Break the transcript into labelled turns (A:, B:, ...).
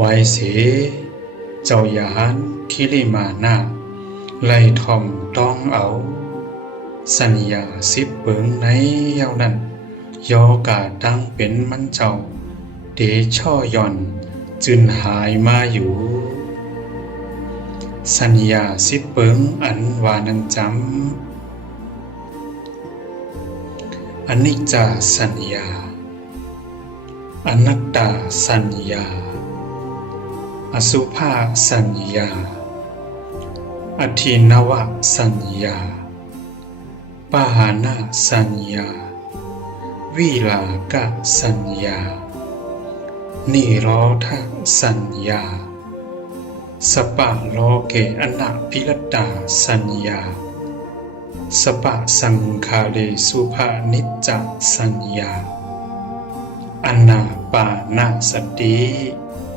A: ไว้เส เจ้าหยานคิริมานาไล่ทอมต้องเอา สัญญาสิบเบิงในเยาวนั้นยอกาตั้งเป็นมันเจ้า เดช่อย่อนจึนหายมาอยู่ สัญญาสิบเบิงอันวานันจำอนิจจาสัญญา อนัตตาสัญญา อสุภาสัญญา อธินวสัญญา ปหานาสัญญา วิลากะสัญญา นิโรธสัญญา สปะโลเกอนาพิรตาสัญญา สปะสังคาเรสุภานิจจสัญญา อนาปานาสติ